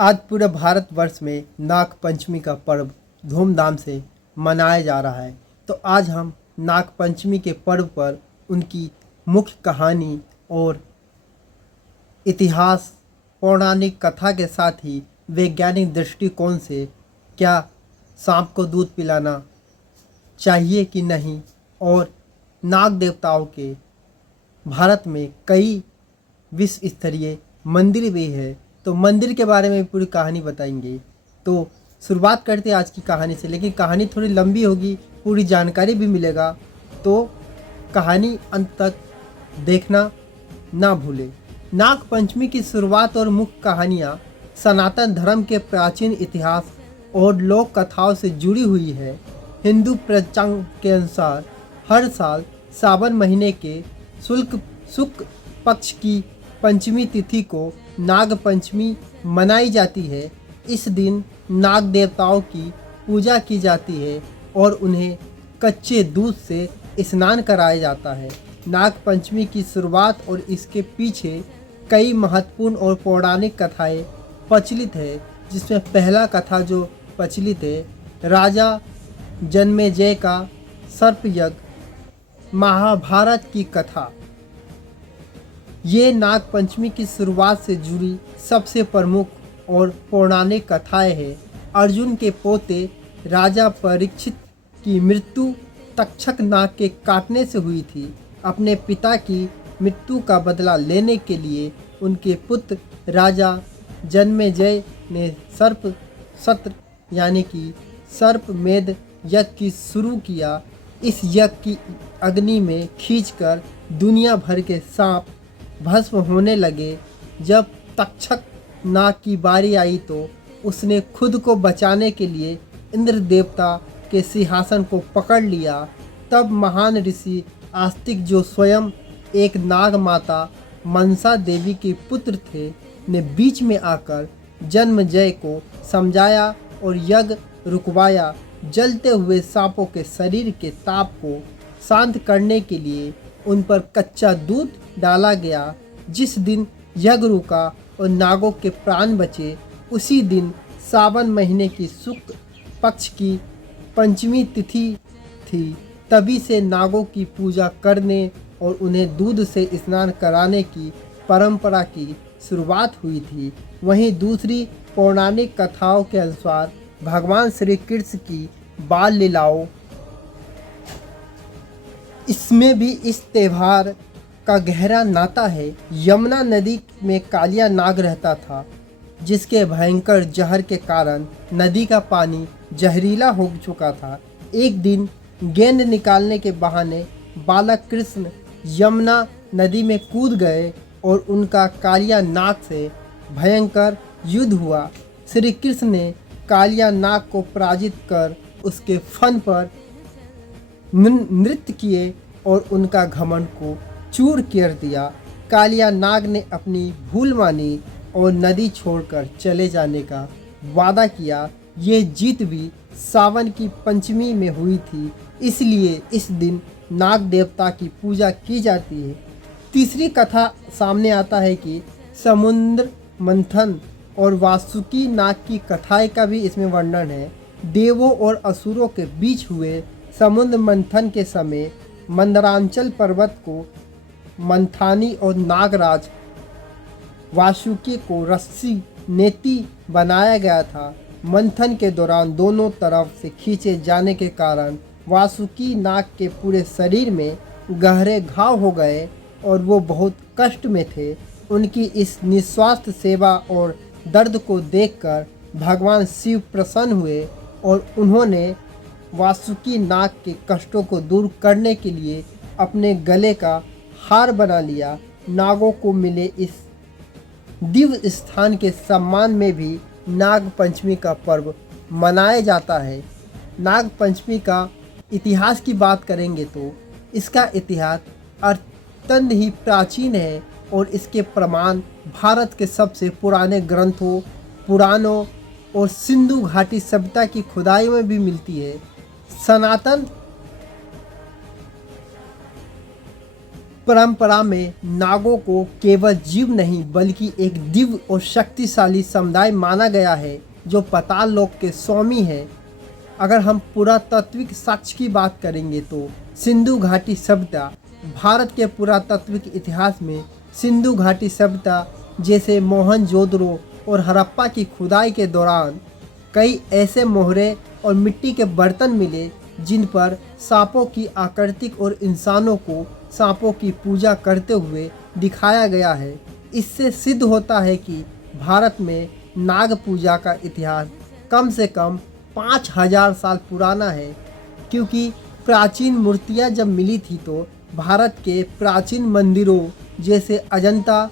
आज पूरे भारतवर्ष में नाग पंचमी का पर्व धूमधाम से मनाया जा रहा है। तो आज हम नाग पंचमी के पर्व पर उनकी मुख्य कहानी और इतिहास, पौराणिक कथा के साथ ही वैज्ञानिक दृष्टिकोण से क्या सांप को दूध पिलाना चाहिए कि नहीं, और नाग देवताओं के भारत में कई विश्व स्तरीय मंदिर भी है, तो मंदिर के बारे में पूरी कहानी बताएंगे। तो शुरुआत करते हैं आज की कहानी से, लेकिन कहानी थोड़ी लंबी होगी, पूरी जानकारी भी मिलेगा, तो कहानी अंत तक देखना ना भूलें। नाग पंचमी की शुरुआत और मुख्य कहानियाँ सनातन धर्म के प्राचीन इतिहास और लोक कथाओं से जुड़ी हुई है। हिंदू पंचांग के अनुसार हर साल सावन महीने के शुक्ल पक्ष की पंचमी तिथि को नाग पंचमी मनाई जाती है। इस दिन नाग देवताओं की पूजा की जाती है और उन्हें कच्चे दूध से स्नान कराया जाता है। नाग पंचमी की शुरुआत और इसके पीछे कई महत्वपूर्ण और पौराणिक कथाएं प्रचलित है, जिसमें पहला कथा जो प्रचलित है, राजा जन्मेजय का सर्प यज्ञ, महाभारत की कथा। ये नाग पंचमी की शुरुआत से जुड़ी सबसे प्रमुख और पौराणिक कथाएं हैं। अर्जुन के पोते राजा परीक्षित की मृत्यु तक्षक नाग के काटने से हुई थी। अपने पिता की मृत्यु का बदला लेने के लिए उनके पुत्र राजा जन्मेजय ने सर्प सत्र यानी कि सर्पमेध यज्ञ की शुरू किया। इस यज्ञ की अग्नि में खींचकर दुनिया भर के सांप भस्म होने लगे। जब तक्षक नाग की बारी आई तो उसने खुद को बचाने के लिए इंद्र देवता के सिंहासन को पकड़ लिया। तब महान ऋषि आस्तिक, जो स्वयं एक नाग माता मनसा देवी के पुत्र थे, ने बीच में आकर जन्मेजय को समझाया और यज्ञ रुकवाया। जलते हुए सांपों के शरीर के ताप को शांत करने के लिए उन पर कच्चा दूध डाला गया। जिस दिन यज्ञ रुका और नागों के प्राण बचे, उसी दिन सावन महीने की शुक्ल पक्ष की पंचमी तिथि थी। तभी से नागों की पूजा करने और उन्हें दूध से स्नान कराने की परंपरा की शुरुआत हुई थी। वहीं दूसरी पौराणिक कथाओं के अनुसार भगवान श्री कृष्ण की बाल लीलाओं, इसमें भी इस त्यौहार का गहरा नाता है। यमुना नदी में कालिया नाग रहता था, जिसके भयंकर जहर के कारण नदी का पानी जहरीला हो चुका था। एक दिन गेंद निकालने के बहाने बालक कृष्ण यमुना नदी में कूद गए और उनका कालिया नाग से भयंकर युद्ध हुआ। श्री कृष्ण ने कालिया नाग को पराजित कर उसके फन पर नृत्य किए और उनका घमंड को चूर कर दिया। कालिया नाग ने अपनी भूल मानी और नदी छोड़कर चले जाने का वादा किया। ये जीत भी सावन की पंचमी में हुई थी, इसलिए इस दिन नाग देवता की पूजा की जाती है। तीसरी कथा सामने आता है कि समुद्र मंथन और वासुकी नाग की कथाएं का भी इसमें वर्णन है। देवों और असुरों के बीच हुए समुद्र मंथन के समय मंदरांचल पर्वत को मंथानी और नागराज वासुकी को रस्सी नेति बनाया गया था। मंथन के दौरान दोनों तरफ से खींचे जाने के कारण वासुकी नाग के पूरे शरीर में गहरे घाव हो गए और वो बहुत कष्ट में थे। उनकी इस निस्वार्थ सेवा और दर्द को देखकर भगवान शिव प्रसन्न हुए और उन्होंने वासुकी नाग के कष्टों को दूर करने के लिए अपने गले का हार बना लिया। नागों को मिले इस दिव्य स्थान के सम्मान में भी नाग पंचमी का पर्व मनाया जाता है। नाग पंचमी का इतिहास की बात करेंगे तो इसका इतिहास अत्यंत ही प्राचीन है और इसके प्रमाण भारत के सबसे पुराने ग्रंथों, पुराणों और सिंधु घाटी सभ्यता की खुदाइयों में भी मिलती है। सनातन परंपरा में नागों को केवल जीव नहीं बल्कि एक दिव्य और शक्तिशाली समुदाय माना गया है जो पाताल लोक के स्वामी है। अगर हम पुरातात्विक साक्ष्य की बात करेंगे तो सिंधु घाटी सभ्यता, भारत के पुरातात्विक इतिहास में सिंधु घाटी सभ्यता जैसे मोहनजोदड़ो और हड़प्पा की खुदाई के दौरान कई ऐसे मोहरे और मिट्टी के बर्तन मिले जिन पर सांपों की आकृति और इंसानों को सांपों की पूजा करते हुए दिखाया गया है। इससे सिद्ध होता है कि भारत में नाग पूजा का इतिहास कम से कम 5000 साल पुराना है, क्योंकि प्राचीन मूर्तियां जब मिली थी तो भारत के प्राचीन मंदिरों जैसे अजंता,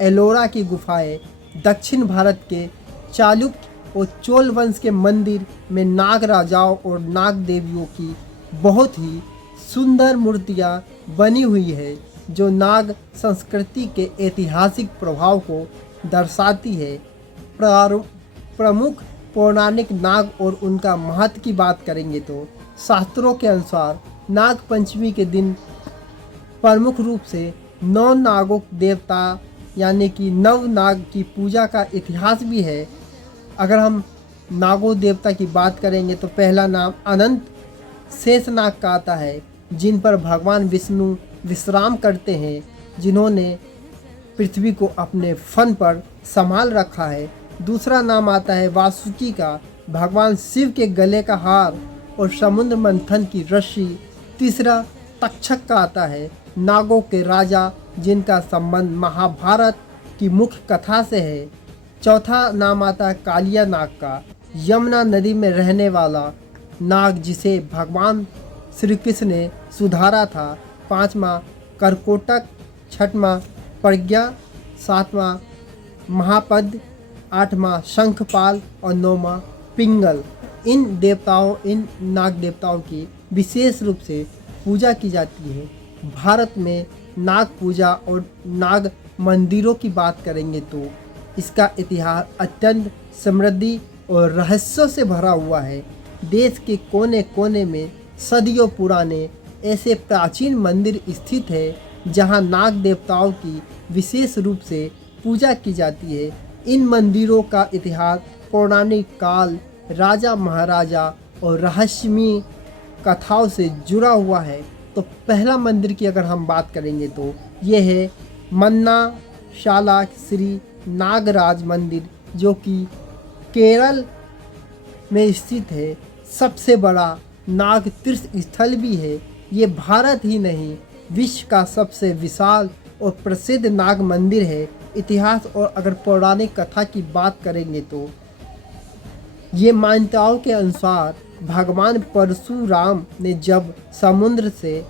एलोरा की गुफाएं, दक्षिण भारत के चालुक्य और चोल वंश के मंदिर में नाग राजाओं और नाग देवियों की बहुत ही सुंदर मूर्तियां बनी हुई है, जो नाग संस्कृति के ऐतिहासिक प्रभाव को दर्शाती है। प्रमुख पौराणिक नाग और उनका महत्व की बात करेंगे तो शास्त्रों के अनुसार नाग पंचमी के दिन प्रमुख रूप से 9 नागों देवता यानी कि नव नाग की पूजा का इतिहास भी है। अगर हम नागों देवता की बात करेंगे तो पहला नाम अनंत शेषनाग का आता है, जिन पर भगवान विष्णु विश्राम करते हैं, जिन्होंने पृथ्वी को अपने फन पर संभाल रखा है। दूसरा नाम आता है वासुकी का, भगवान शिव के गले का हार और समुद्र मंथन की रस्सी। तीसरा तक्षक का आता है, नागों के राजा, जिनका संबंध महाभारत की मुख्य कथा से है। चौथा नाम आता है कालिया नाग का, यमुना नदी में रहने वाला नाग जिसे भगवान श्री कृष्ण ने सुधारा था। पांचवा करकोटक, छठवां प्रज्ञा, सातवां महापद, आठवां शंखपाल और नौवां पिंगल। इन नाग देवताओं की विशेष रूप से पूजा की जाती है। भारत में नाग पूजा और नाग मंदिरों की बात करेंगे तो इसका इतिहास अत्यंत समृद्धि और रहस्यों से भरा हुआ है। देश के कोने कोने में सदियों पुराने ऐसे प्राचीन मंदिर स्थित है जहां नाग देवताओं की विशेष रूप से पूजा की जाती है। इन मंदिरों का इतिहास पौराणिक काल, राजा महाराजा और रहस्यमयी कथाओं से जुड़ा हुआ है। तो पहला मंदिर की अगर हम बात करेंगे तो ये है मन्ना शाला श्री नागराज मंदिर, जो कि केरल में स्थित है। सबसे बड़ा नाग तीर्थ स्थल भी है। ये भारत ही नहीं विश्व का सबसे विशाल और प्रसिद्ध नाग मंदिर है। इतिहास और अगर पौराणिक कथा की बात करेंगे तो ये मान्यताओं के अनुसार भगवान परशुराम ने जब समुद्र से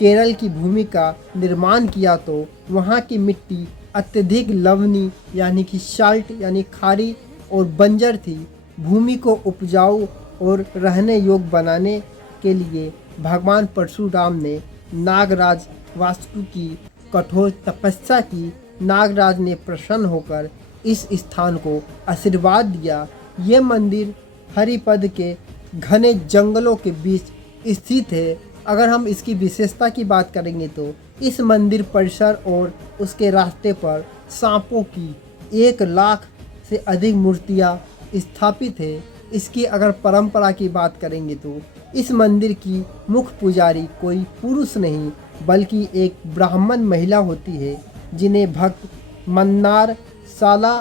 केरल की भूमि का निर्माण किया तो वहाँ की मिट्टी अत्यधिक लवणीय यानी कि साल्ट यानी खारी और बंजर थी। भूमि को उपजाऊ और रहने योग्य बनाने के लिए भगवान परशुराम ने नागराज वास्तु की कठोर तपस्या की। नागराज ने प्रसन्न होकर इस स्थान को आशीर्वाद दिया। ये मंदिर हरिपद के घने जंगलों के बीच स्थित है। अगर हम इसकी विशेषता की बात करेंगे तो इस मंदिर परिसर और उसके रास्ते पर सांपों की 1 लाख से अधिक मूर्तियां स्थापित है। इसकी अगर परंपरा की बात करेंगे तो इस मंदिर की मुख्य पुजारी कोई पुरुष नहीं बल्कि एक ब्राह्मण महिला होती है, जिन्हें भक्त मन्नार साला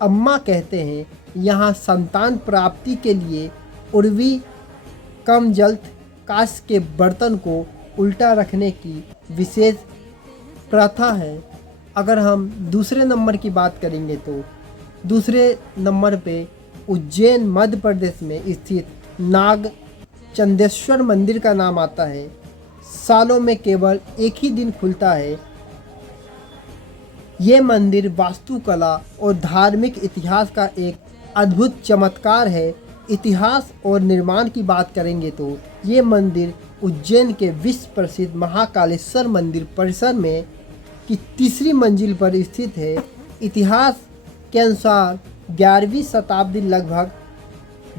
अम्मा कहते हैं। यहाँ संतान प्राप्ति के लिए उर्वी कम जल्द कांस्य के बर्तन को उल्टा रखने की विशेष प्रथा है। अगर हम दूसरे नंबर की बात करेंगे तो दूसरे नंबर पे उज्जैन मध्य प्रदेश में स्थित नाग चंदेश्वर मंदिर का नाम आता है। सालों में केवल एक ही दिन खुलता है। ये मंदिर वास्तुकला और धार्मिक इतिहास का एक अद्भुत चमत्कार है। इतिहास और निर्माण की बात करेंगे तो ये मंदिर उज्जैन के विश्व प्रसिद्ध महाकालेश्वर मंदिर परिसर में की 3री मंजिल पर स्थित है। इतिहास के अनुसार 11वीं शताब्दी लगभग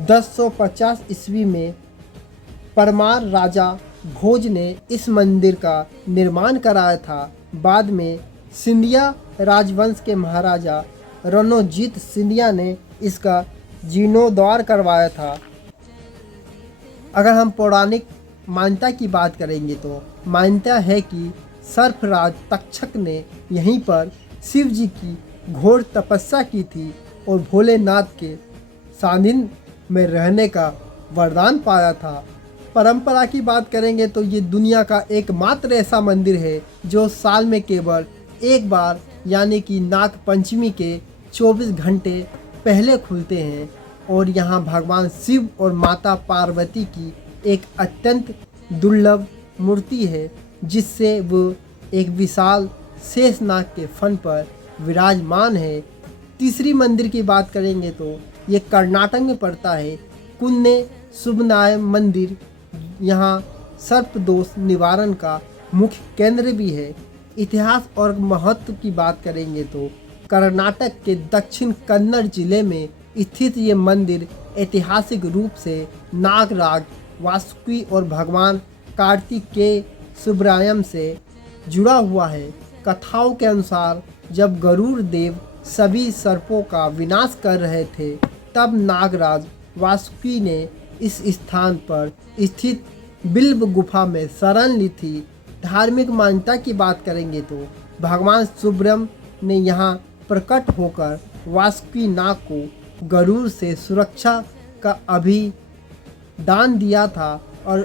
1050 ईस्वी में परमार राजा भोज ने इस मंदिर का निर्माण कराया था। बाद में सिंधिया राजवंश के महाराजा रणजीत सिंधिया ने इसका जीर्णोद्धार करवाया था। अगर हम पौराणिक मान्यता की बात करेंगे तो मान्यता है कि सर्पराज तक्षक ने यहीं पर शिव जी की घोर तपस्या की थी और भोलेनाथ के सानिध्य में रहने का वरदान पाया था। परंपरा की बात करेंगे तो ये दुनिया का एकमात्र ऐसा मंदिर है जो साल में केवल एक बार यानी कि नाग पंचमी के 24 घंटे पहले खुलते हैं और यहाँ भगवान शिव और माता पार्वती की एक अत्यंत दुर्लभ मूर्ति है जिससे वो एक विशाल शेषनाग के फन पर विराजमान है। तीसरी मंदिर की बात करेंगे तो ये कर्नाटक में पड़ता है। कुन्ने सुबनाय मंदिर यहाँ सर्प दोष निवारण का मुख्य केंद्र भी है। इतिहास और महत्व की बात करेंगे तो कर्नाटक के दक्षिण कन्नड़ जिले में स्थित ये मंदिर ऐतिहासिक रूप से नागराज वासुकी और भगवान कार्तिकेय सुब्रायम से जुड़ा हुआ है। कथाओं के अनुसार जब गरुड़ देव सभी सर्पों का विनाश कर रहे थे तब नागराज वासुकी ने इस स्थान पर स्थित बिल्व गुफा में शरण ली थी। धार्मिक मान्यता की बात करेंगे तो भगवान सुब्रह्म ने यहाँ प्रकट होकर वासुकी नाग को गरुड़ से सुरक्षा का अभिदान दिया था और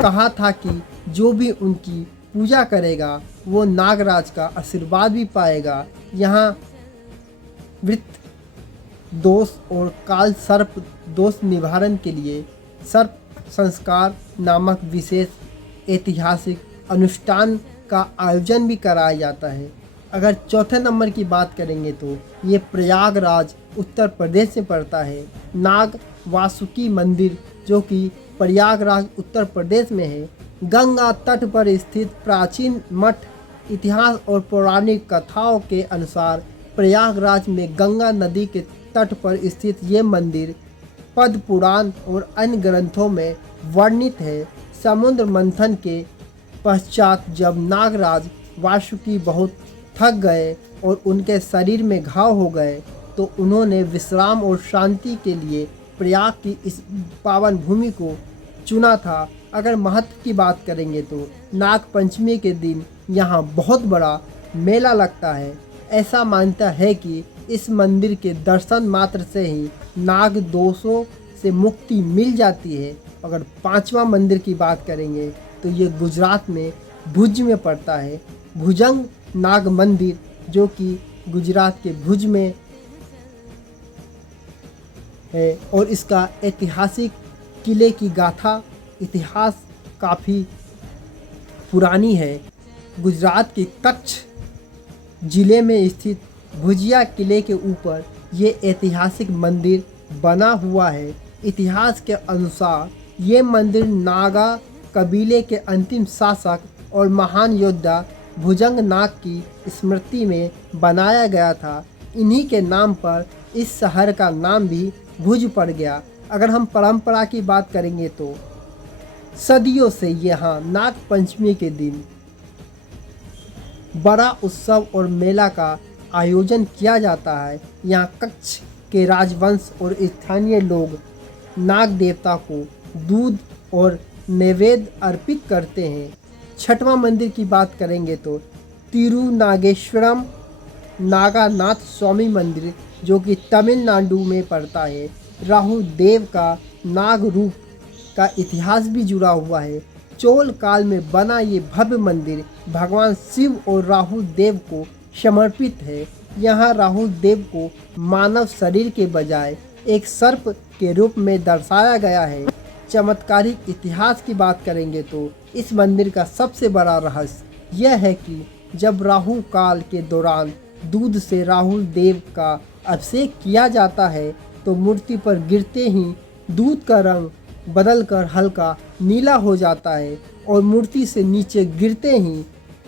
कहा था कि जो भी उनकी पूजा करेगा वो नागराज का आशीर्वाद भी पाएगा। यहाँ वृत्त दोष और काल सर्प दोष निवारण के लिए सर्प संस्कार नामक विशेष ऐतिहासिक अनुष्ठान का आयोजन भी कराया जाता है। अगर चौथे नंबर की बात करेंगे तो ये प्रयागराज उत्तर प्रदेश में पड़ता है। नाग वासुकी मंदिर जो कि प्रयागराज उत्तर प्रदेश में है, गंगा तट पर स्थित प्राचीन मठ। इतिहास और पौराणिक कथाओं के अनुसार प्रयागराज में गंगा नदी के तट पर स्थित ये मंदिर पद्म पुराण और अन्य ग्रंथों में वर्णित है। समुद्र मंथन के पश्चात जब नागराज वासुकी बहुत थक गए और उनके शरीर में घाव हो गए तो उन्होंने विश्राम और शांति के लिए प्रयाग की इस पावन भूमि को चुना था। अगर महत्व की बात करेंगे तो नाग पंचमी के दिन यहाँ बहुत बड़ा मेला लगता है। ऐसा मान्यता है कि इस मंदिर के दर्शन मात्र से ही नाग दोषों से मुक्ति मिल जाती है। अगर पांचवा मंदिर की बात करेंगे तो ये गुजरात में भुज में पड़ता है। भुजंग नाग मंदिर जो कि गुजरात के भुज में है और इसका ऐतिहासिक किले की गाथा इतिहास काफ़ी पुरानी है। गुजरात के कच्छ जिले में स्थित भुजिया किले के ऊपर ये ऐतिहासिक मंदिर बना हुआ है। इतिहास के अनुसार ये मंदिर नागा कबीले के अंतिम शासक और महान योद्धा भुजंग नाग की स्मृति में बनाया गया था। इन्हीं के नाम पर इस शहर का नाम भी भुज पड़ गया। अगर हम परंपरा की बात करेंगे तो सदियों से यहाँ नाग पंचमी के दिन बड़ा उत्सव और मेला का आयोजन किया जाता है। यहाँ कच्छ के राजवंश और स्थानीय लोग नाग देवता को दूध और नैवेद्य अर्पित करते हैं। छठवां मंदिर की बात करेंगे तो तिरुनागेश्वरम नागानाथ स्वामी मंदिर जो कि तमिलनाडु में पड़ता है। राहु देव का नाग रूप का इतिहास भी जुड़ा हुआ है। चोल काल में बना ये भव्य मंदिर भगवान शिव और राहु देव को समर्पित है। यहाँ राहु देव को मानव शरीर के बजाय एक सर्प के रूप में दर्शाया गया है। चमत्कारिक इतिहास की बात करेंगे तो इस मंदिर का सबसे बड़ा रहस्य यह है कि जब राहु काल के दौरान दूध से राहु देव का अभिषेक किया जाता है तो मूर्ति पर गिरते ही दूध का रंग बदलकर हल्का नीला हो जाता है और मूर्ति से नीचे गिरते ही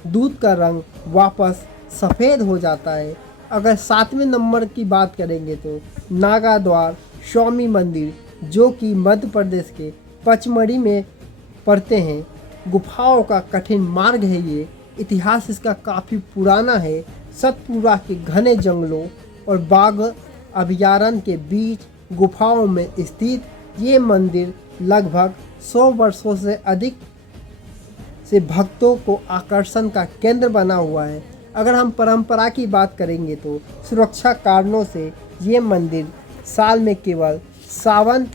दूध का रंग वापस सफ़ेद हो जाता है। अगर सातवें नंबर की बात करेंगे तो नागाद्वार स्वामी मंदिर जो कि मध्य प्रदेश के पचमढ़ी में पढ़ते हैं। गुफाओं का कठिन मार्ग है ये, इतिहास इसका काफ़ी पुराना है। सतपुरा के घने जंगलों और बाघ अभयारण्य के बीच गुफाओं में स्थित ये मंदिर लगभग 100 वर्षों से अधिक से भक्तों को आकर्षण का केंद्र बना हुआ है। अगर हम परंपरा की बात करेंगे तो सुरक्षा कारणों से ये मंदिर साल में केवल सावन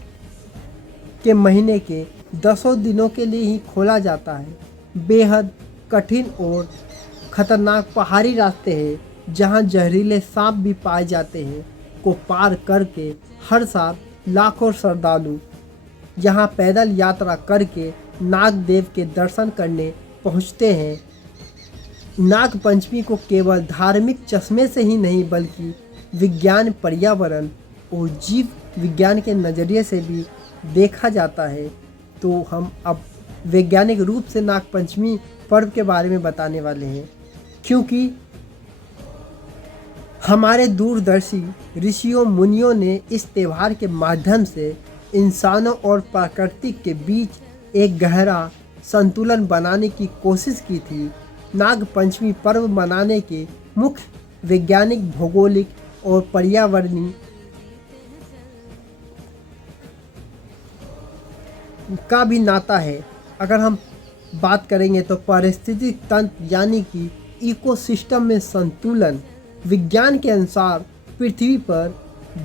के महीने के 10 दिनों के लिए ही खोला जाता है। बेहद कठिन और खतरनाक पहाड़ी रास्ते हैं जहां जहरीले सांप भी पाए जाते हैं को पार करके हर साल लाखों श्रद्धालु यहां पैदल यात्रा करके नाग देव के दर्शन करने पहुंचते हैं। नाग पंचमी को केवल धार्मिक चश्मे से ही नहीं बल्कि विज्ञान, पर्यावरण और जीव विज्ञान के नज़रिए से भी देखा जाता है। तो हम अब वैज्ञानिक रूप से नाग पंचमी पर्व के बारे में बताने वाले हैं, क्योंकि हमारे दूरदर्शी ऋषियों मुनियों ने इस त्यौहार के माध्यम से इंसानों और प्रकृति के बीच एक गहरा संतुलन बनाने की कोशिश की थी। नाग पंचमी पर्व मनाने के मुख्य वैज्ञानिक, भौगोलिक और पर्यावरणीय का भी नाता है। अगर हम बात करेंगे तो पारिस्थितिक तंत्र यानी कि इकोसिस्टम में संतुलन। विज्ञान के अनुसार पृथ्वी पर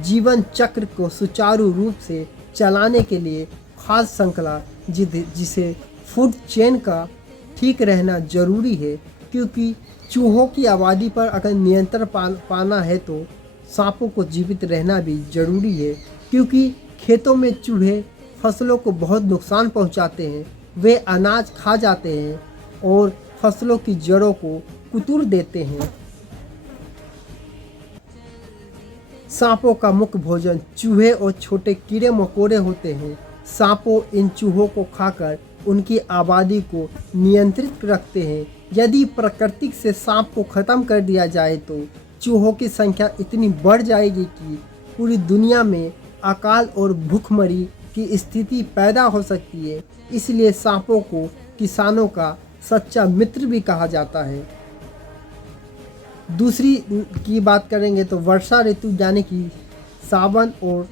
जीवन चक्र को सुचारू रूप से चलाने के लिए खाद्य श्रृंखला जिसे फूड चेन का ठीक रहना जरूरी है, क्योंकि चूहों की आबादी पर अगर नियंत्रण पाना है तो सांपों को जीवित रहना भी जरूरी है, क्योंकि खेतों में चूहे फसलों को बहुत नुकसान पहुंचाते हैं। वे अनाज खा जाते हैं और फसलों की जड़ों को कुचल देते हैं। सांपों का मुख्य भोजन चूहे और छोटे कीड़े मकोड़े होते हैं। सांपों इन चूहों को खाकर उनकी आबादी को नियंत्रित रखते हैं। यदि प्रकृति से सांप को ख़त्म कर दिया जाए तो चूहों की संख्या इतनी बढ़ जाएगी कि पूरी दुनिया में अकाल और भूखमरी की स्थिति पैदा हो सकती है। इसलिए सांपों को किसानों का सच्चा मित्र भी कहा जाता है। दूसरी की बात करेंगे तो वर्षा ऋतु यानी कि सावन और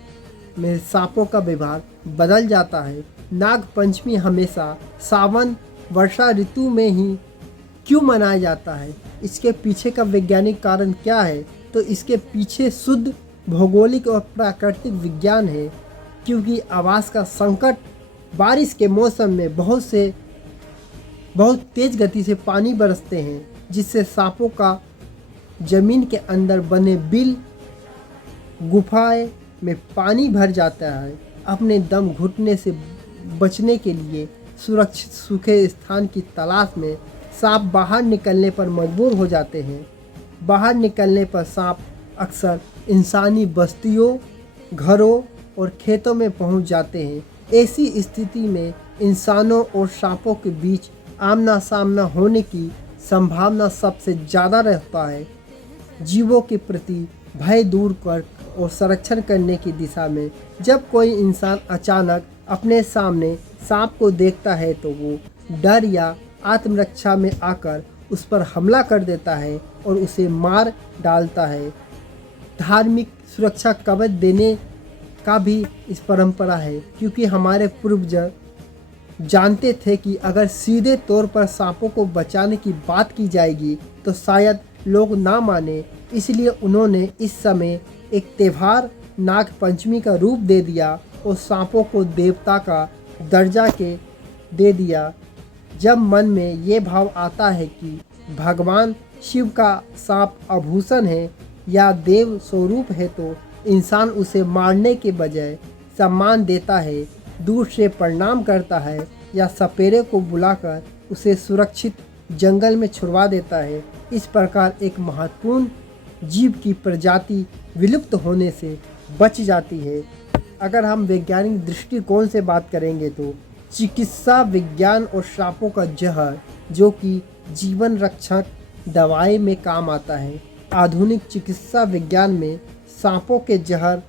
में सांपों का व्यवहार बदल जाता है। नाग पंचमी हमेशा सावन वर्षा ऋतु में ही क्यों मनाया जाता है? इसके पीछे का वैज्ञानिक कारण क्या है? तो इसके पीछे शुद्ध भौगोलिक और प्राकृतिक विज्ञान है, क्योंकि आवास का संकट, बारिश के मौसम में बहुत तेज गति से पानी बरसते हैं, जिससे सांपों का जमीन के अंदर बने बिल गुफाएं में पानी भर जाता है। अपने दम घुटने से बचने के लिए सुरक्षित सूखे स्थान की तलाश में सांप बाहर निकलने पर मजबूर हो जाते हैं। बाहर निकलने पर सांप अक्सर इंसानी बस्तियों, घरों और खेतों में पहुंच जाते हैं। ऐसी स्थिति में इंसानों और सांपों के बीच आमना सामना होने की संभावना सबसे ज़्यादा रहता है। जीवों के प्रति भय दूर कर और संरक्षण करने की दिशा में जब कोई इंसान अचानक अपने सामने सांप को देखता है तो वो डर या आत्मरक्षा में आकर उस पर हमला कर देता है और उसे मार डालता है। धार्मिक सुरक्षा कवच देने का भी इस परंपरा है, क्योंकि हमारे पूर्वज जानते थे कि अगर सीधे तौर पर सांपों को बचाने की बात की जाएगी तो शायद लोग ना माने। इसलिए उन्होंने इस समय एक त्यौहार नाग पंचमी का रूप दे दिया और सांपों को देवता का दर्जा के दे दिया। जब मन में ये भाव आता है कि भगवान शिव का सांप आभूषण है या देव स्वरूप है, तो इंसान उसे मारने के बजाय सम्मान देता है, दूर से प्रणाम करता है या सपेरे को बुलाकर उसे सुरक्षित जंगल में छुड़वा देता है। इस प्रकार एक महत्वपूर्ण जीव की प्रजाति विलुप्त होने से बच जाती है। अगर हम वैज्ञानिक दृष्टिकोण से बात करेंगे तो चिकित्सा विज्ञान और सांपों का जहर, जो कि जीवन रक्षक दवाई में काम आता है। आधुनिक चिकित्सा विज्ञान में सांपों के जहर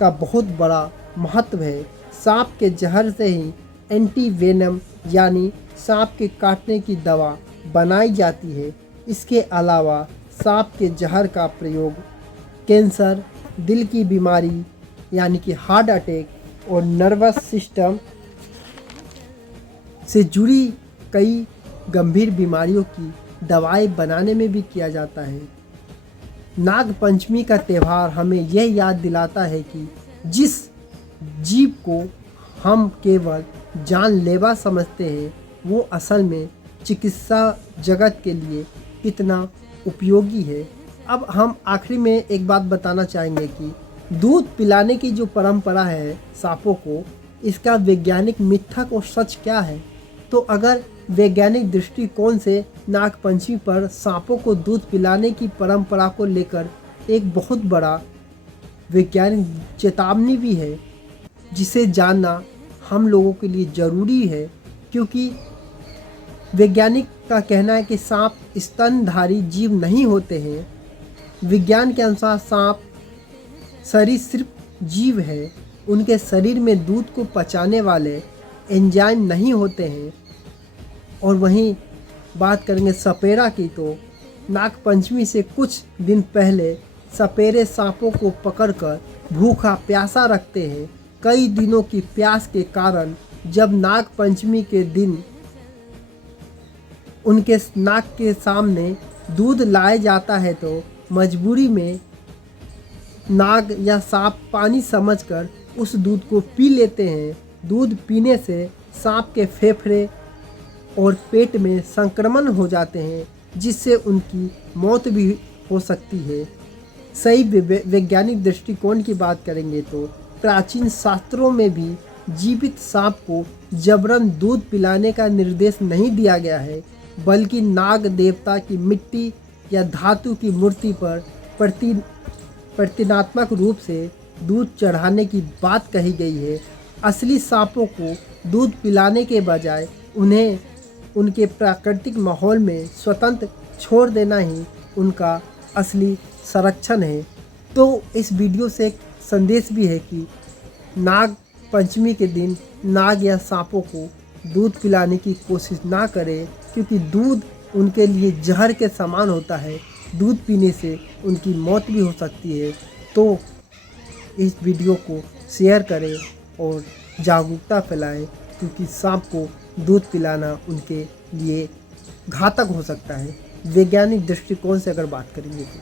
का बहुत बड़ा महत्व है। सांप के जहर से ही एंटीवेनम यानी सांप के काटने की दवा बनाई जाती है। इसके अलावा सांप के जहर का प्रयोग कैंसर, दिल की बीमारी यानी कि हार्ट अटैक और नर्वस सिस्टम से जुड़ी कई गंभीर बीमारियों की दवाएं बनाने में भी किया जाता है। नाग पंचमी का त्यौहार हमें यह याद दिलाता है कि जिस जीव को हम केवल जानलेवा समझते हैं वो असल में चिकित्सा जगत के लिए कितना उपयोगी है। अब हम आखिरी में एक बात बताना चाहेंगे कि दूध पिलाने की जो परंपरा है सांपों को, इसका वैज्ञानिक मिथक और सच क्या है। तो अगर वैज्ञानिक दृष्टिकोण से नागपंचमी पर सांपों को दूध पिलाने की परंपरा को लेकर एक बहुत बड़ा वैज्ञानिक चेतावनी भी है, जिसे जानना हम लोगों के लिए ज़रूरी है। क्योंकि वैज्ञानिक का कहना है कि सांप स्तनधारी जीव नहीं होते हैं। विज्ञान के अनुसार सांप सरीसृप जीव है, उनके शरीर में दूध को पचाने वाले एंजाइम नहीं होते हैं। और वहीं बात करेंगे सपेरा की, तो नागपंचमी से कुछ दिन पहले सपेरे सांपों को पकड़कर भूखा प्यासा रखते हैं। कई दिनों की प्यास के कारण जब नागपंचमी के दिन उनके नाक के सामने दूध लाया जाता है तो मजबूरी में नाग या सांप पानी समझकर उस दूध को पी लेते हैं। दूध पीने से सांप के फेफड़े और पेट में संक्रमण हो जाते हैं, जिससे उनकी मौत भी हो सकती है। सही वैज्ञानिक दृष्टिकोण की बात करेंगे तो प्राचीन शास्त्रों में भी जीवित सांप को जबरन दूध पिलाने का निर्देश नहीं दिया गया है, बल्कि नाग देवता की मिट्टी या धातु की मूर्ति पर प्रतीकात्मक रूप से दूध चढ़ाने की बात कही गई है। असली सांपों को दूध पिलाने के बजाय उन्हें उनके प्राकृतिक माहौल में स्वतंत्र छोड़ देना ही उनका असली संरक्षण है। तो इस वीडियो से एक संदेश भी है कि नाग पंचमी के दिन नाग या सांपों को दूध पिलाने की कोशिश ना करें, क्योंकि दूध उनके लिए जहर के समान होता है। दूध पीने से उनकी मौत भी हो सकती है। तो इस वीडियो को शेयर करें और जागरूकता फैलाएं, क्योंकि सांप को दूध पिलाना उनके लिए घातक हो सकता है। वैज्ञानिक दृष्टिकोण से अगर बात करेंगे तो